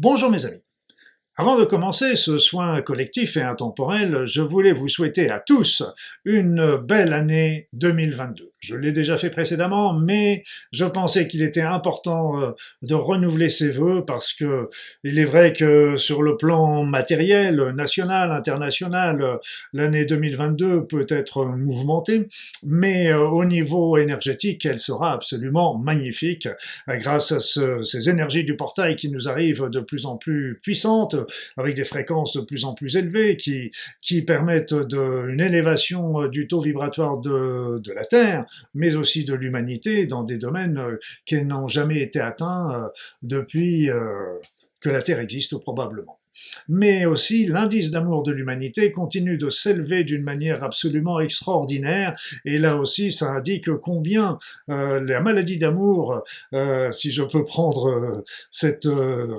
Bonjour mes amis. Avant de commencer ce soin collectif et intemporel, je voulais vous souhaiter à tous une belle année 2022. Je l'ai déjà fait précédemment, mais je pensais qu'il était important de renouveler ces vœux parce que il est vrai que sur le plan matériel, national, international, l'année 2022 peut être mouvementée, mais au niveau énergétique, elle sera absolument magnifique grâce à ces énergies du portail qui nous arrivent de plus en plus puissantes avec des fréquences de plus en plus élevées qui permettent une élévation du taux vibratoire de la Terre, mais aussi de l'humanité dans des domaines qui n'ont jamais été atteints depuis que la Terre existe probablement. Mais aussi l'indice d'amour de l'humanité continue de s'élever d'une manière absolument extraordinaire. Et là aussi, ça indique combien la maladie d'amour, si je peux prendre cette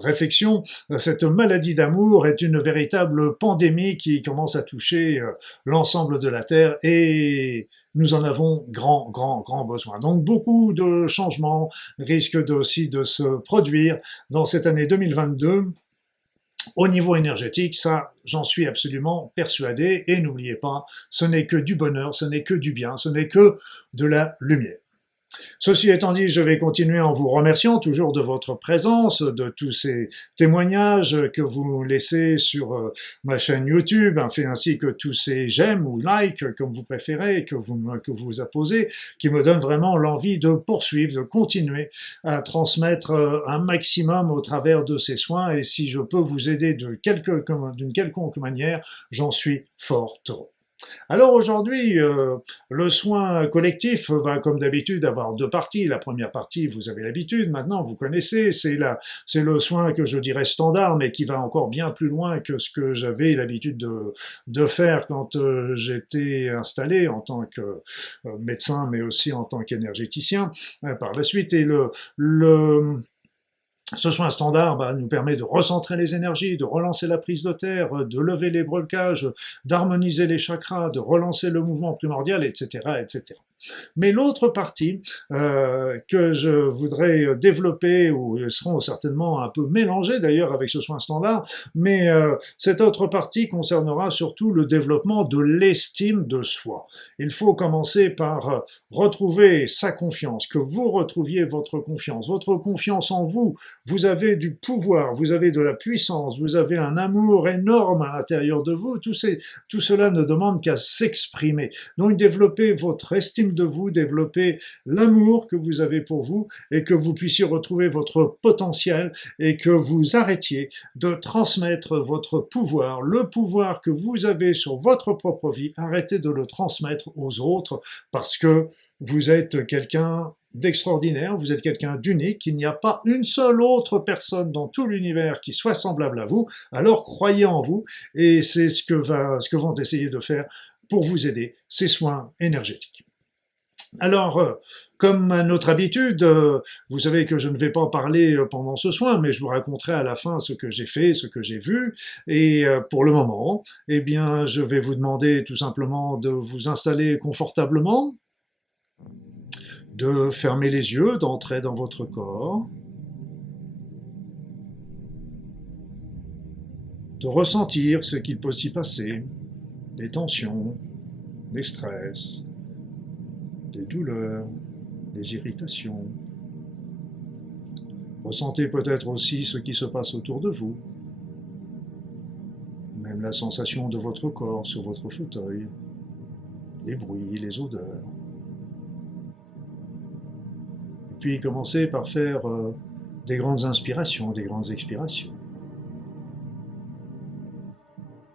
réflexion, cette maladie d'amour est une véritable pandémie qui commence à toucher l'ensemble de la Terre et nous en avons grand besoin. Donc beaucoup de changements risquent aussi de se produire dans cette année 2022 au niveau énergétique, ça, j'en suis absolument persuadé. Et n'oubliez pas, ce n'est que du bonheur, ce n'est que du bien, ce n'est que de la lumière. Ceci étant dit, je vais continuer en vous remerciant toujours de votre présence, de tous ces témoignages que vous laissez sur ma chaîne YouTube, ainsi que tous ces j'aime ou likes, comme vous préférez, que vous apposez, qui me donnent vraiment l'envie de poursuivre, de continuer à transmettre un maximum au travers de ces soins. Et si je peux vous aider d'une quelconque manière, j'en suis fort heureux. Alors aujourd'hui, le soin collectif va comme d'habitude avoir deux parties. La première partie, vous avez l'habitude, maintenant vous connaissez, c'est le soin que je dirais standard, mais qui va encore bien plus loin que ce que j'avais l'habitude de faire quand j'étais installé en tant que médecin, mais aussi en tant qu'énergéticien par la suite. Et ce soin standard nous permet de recentrer les énergies, de relancer la prise de terre, de lever les blocages, d'harmoniser les chakras, de relancer le mouvement primordial, etc., etc. Mais l'autre partie que je voudrais développer, ou ils seront certainement un peu mélangés d'ailleurs avec ce soin standard, mais cette autre partie concernera surtout le développement de l'estime de soi. Il faut commencer par retrouver sa confiance, que vous retrouviez votre confiance en vous. Vous avez du pouvoir, vous avez de la puissance, vous avez un amour énorme à l'intérieur de vous. Tout cela ne demande qu'à s'exprimer. Donc développez votre estime de vous, développez l'amour que vous avez pour vous et que vous puissiez retrouver votre potentiel et que vous arrêtiez de transmettre votre pouvoir, le pouvoir que vous avez sur votre propre vie, arrêtez de le transmettre aux autres parce que vous êtes quelqu'un d'extraordinaire, vous êtes quelqu'un d'unique, il n'y a pas une seule autre personne dans tout l'univers qui soit semblable à vous, alors croyez en vous et c'est ce que vont essayer de faire pour vous aider ces soins énergétiques. Alors, comme à notre habitude, vous savez que je ne vais pas en parler pendant ce soin, mais je vous raconterai à la fin ce que j'ai fait, ce que j'ai vu. Et pour le moment, eh bien, je vais vous demander tout simplement de vous installer confortablement, de fermer les yeux, d'entrer dans votre corps, de ressentir ce qu'il peut s'y passer, les tensions, les stress, les douleurs, les irritations. Ressentez peut-être aussi ce qui se passe autour de vous, même la sensation de votre corps sur votre fauteuil, les bruits, les odeurs. Et puis commencez par faire des grandes inspirations, des grandes expirations.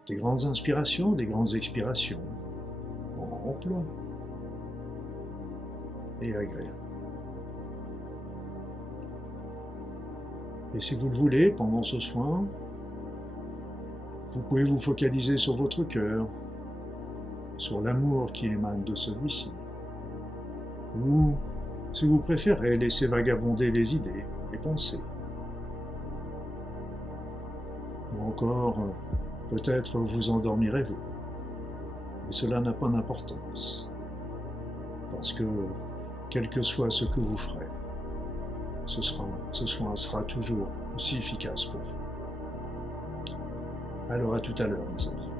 Des grandes inspirations, des grandes expirations, amples et agréables. Et si vous le voulez, pendant ce soin, vous pouvez vous focaliser sur votre cœur, sur l'amour qui émane de celui-ci. Ou, si vous préférez, laisser vagabonder les idées, les pensées. Ou encore, peut-être vous endormirez-vous. Mais cela n'a pas d'importance. Parce que, quel que soit ce que vous ferez, ce soin sera toujours aussi efficace pour vous. Alors à tout à l'heure, mes amis.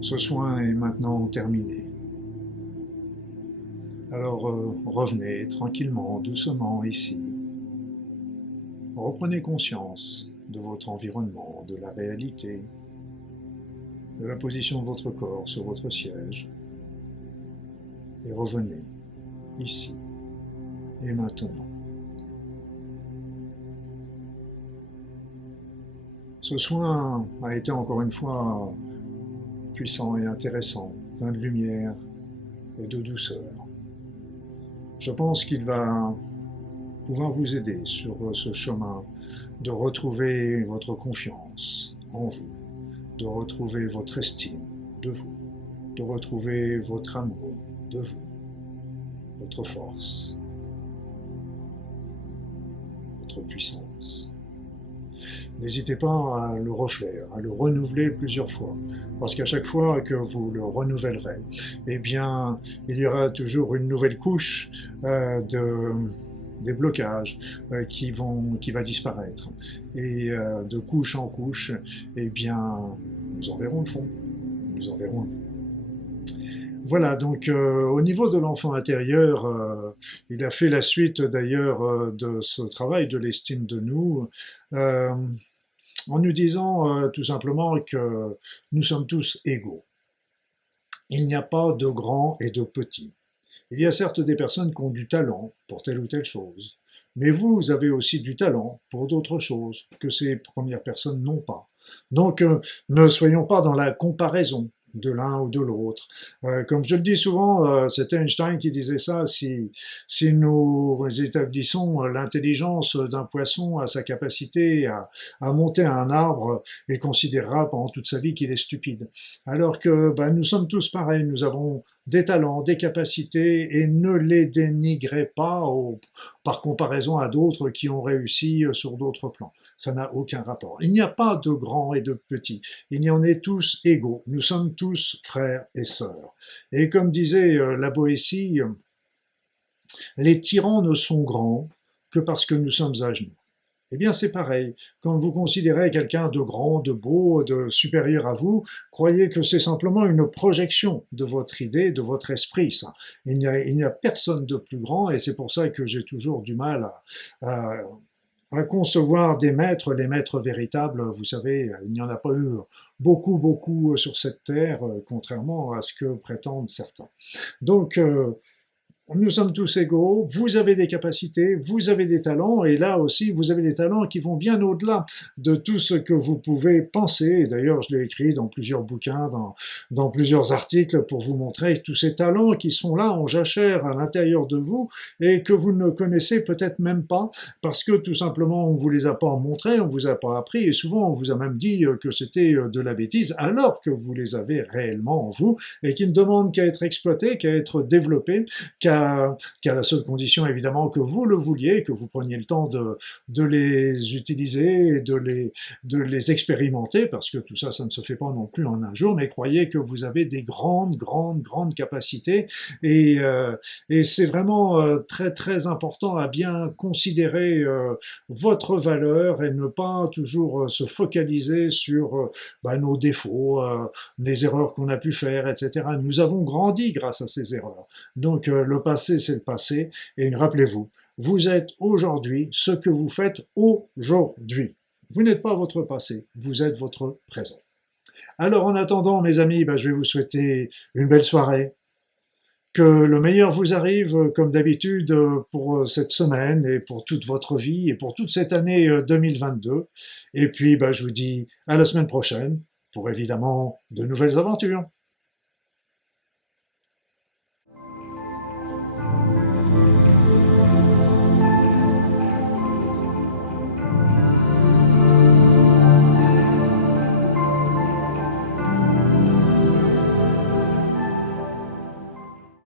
Ce soin est maintenant terminé. Alors revenez tranquillement, doucement ici. Reprenez conscience de votre environnement, de la réalité, de la position de votre corps sur votre siège. Et revenez ici et maintenant. Ce soin a été encore une fois puissant et intéressant, plein de lumière et de douceur. Je pense qu'il va pouvoir vous aider sur ce chemin de retrouver votre confiance en vous, de retrouver votre estime de vous, de retrouver votre amour de vous, votre force, votre puissance. N'hésitez pas à le refaire, à le renouveler plusieurs fois, parce qu'à chaque fois que vous le renouvellerez, eh bien, il y aura toujours une nouvelle couche des blocages qui va disparaître. Et de couche en couche, eh bien, nous en verrons le fond, nous en verrons le fond. Voilà, donc au niveau de l'enfant intérieur, il a fait la suite d'ailleurs de ce travail de l'estime de nous, euh, en nous disant tout simplement que nous sommes tous égaux. Il n'y a pas de grands et de petits. Il y a certes des personnes qui ont du talent pour telle ou telle chose, mais vous avez aussi du talent pour d'autres choses que ces premières personnes n'ont pas. Donc ne soyons pas dans la comparaison de l'un ou de l'autre. Comme je le dis souvent, c'est Einstein qui disait ça, si nous établissons l'intelligence d'un poisson à sa capacité à monter à un arbre, il considérera pendant toute sa vie qu'il est stupide. Alors que nous sommes tous pareils, nous avons des talents, des capacités, et ne les dénigrez pas par comparaison à d'autres qui ont réussi sur d'autres plans. Ça n'a aucun rapport. Il n'y a pas de grands et de petits. Il y en est tous égaux. Nous sommes tous frères et sœurs. Et comme disait la Boétie, les tyrans ne sont grands que parce que nous sommes à genoux. Eh bien, c'est pareil. Quand vous considérez quelqu'un de grand, de beau, de supérieur à vous, croyez que c'est simplement une projection de votre idée, de votre esprit, ça. Il n'y a personne de plus grand, et c'est pour ça que j'ai toujours du mal à concevoir des maîtres, les maîtres véritables. Vous savez, il n'y en a pas eu beaucoup sur cette terre, contrairement à ce que prétendent certains. Donc, nous sommes tous égaux, vous avez des capacités, vous avez des talents, et là aussi, vous avez des talents qui vont bien au-delà de tout ce que vous pouvez penser. Et d'ailleurs, je l'ai écrit dans plusieurs bouquins, dans plusieurs articles, pour vous montrer tous ces talents qui sont là en jachère à l'intérieur de vous, et que vous ne connaissez peut-être même pas, parce que tout simplement, on vous les a pas montrés, on vous a pas appris, et souvent, on vous a même dit que c'était de la bêtise, alors que vous les avez réellement en vous, et qui ne demandent qu'à être exploités, qu'à être développés, qu'à la seule condition évidemment que vous le vouliez, que vous preniez le temps de les utiliser et de les expérimenter, parce que tout ça, ça ne se fait pas non plus en un jour, mais croyez que vous avez des grandes capacités, et c'est vraiment très important à bien considérer votre valeur et ne pas toujours se focaliser sur nos défauts, les erreurs qu'on a pu faire, etc. Nous avons grandi grâce à ces erreurs. Donc le passé, c'est le passé. Et rappelez-vous, vous êtes aujourd'hui ce que vous faites aujourd'hui. Vous n'êtes pas votre passé, vous êtes votre présent. Alors en attendant, mes amis, je vais vous souhaiter une belle soirée. Que le meilleur vous arrive, comme d'habitude, pour cette semaine et pour toute votre vie et pour toute cette année 2022. Et puis, je vous dis à la semaine prochaine pour évidemment de nouvelles aventures.